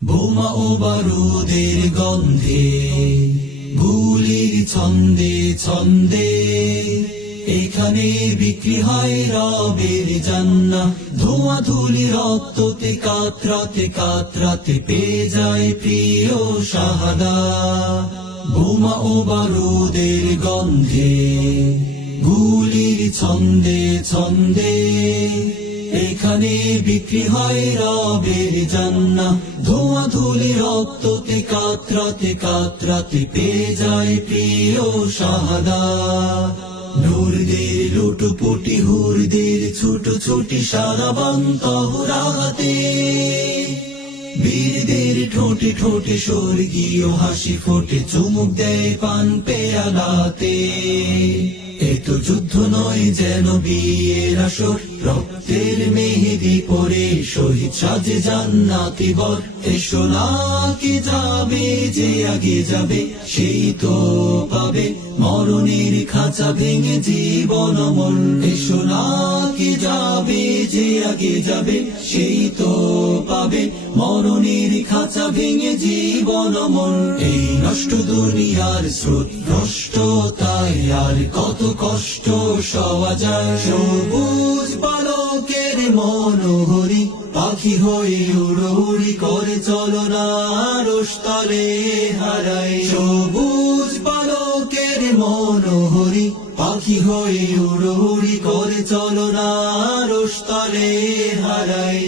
বোমা ও বারুদের গন্ধে, গুলির ছন্দে ছন্দে, এখানে বিক্রি হয় রবের জান্নাহ। ধোঁয়া ধুলি রক্ততে কাতরাতে কাতরাতে পেয়ে যায় প্রিয় শাহাদাত। বোমা ও বারুদের গন্ধে, গুলির ছন্দে ছন্দে, এখানে বিক্রি হয় রবের জান্নাহ। ধোঁয়া ধুলি রক্ততে কাতরাতে কাতরাতে পেয়ে যায় প্রিয় শাহাদাত। নূরদের লুটুপুটি হুরদের ছুটোছুটি সারাবন্ত রাতে, বীরদের ঠোঁটে ঠোঁটে স্বর্গীয় হাসি ফোটে, চুমুক দেয় পান পেয়ালাতে। এ তো যুদ্ধ নয় যেন বিয়ের আসর, রক্তের মেহেদি পরে শহীদ সাজে জান্নাতি বর। এসো না কে যাবে যে আগে যাবে, সেই তো পাবে মরণের খাঁচা ভেঙে জীবন অমর। এসো না কে যাবে যে আগে যাবে, সেই তো পাবে মরণের খাঁচা ভেঙে জীবন অমর। এই নষ্ট দুনিয়ার স্রোত নষ্ট, তাই আর কত কষ্ট সওয়া যায়। সবুজ বালকের মনোহরি, পাখি হয়ে উড়ি করে চলো না আরশতলে হারাই। সবুজ বালকের মনোহরি, পাখি হয়ে উড়ি করে চলো না আরশতলে হারাই।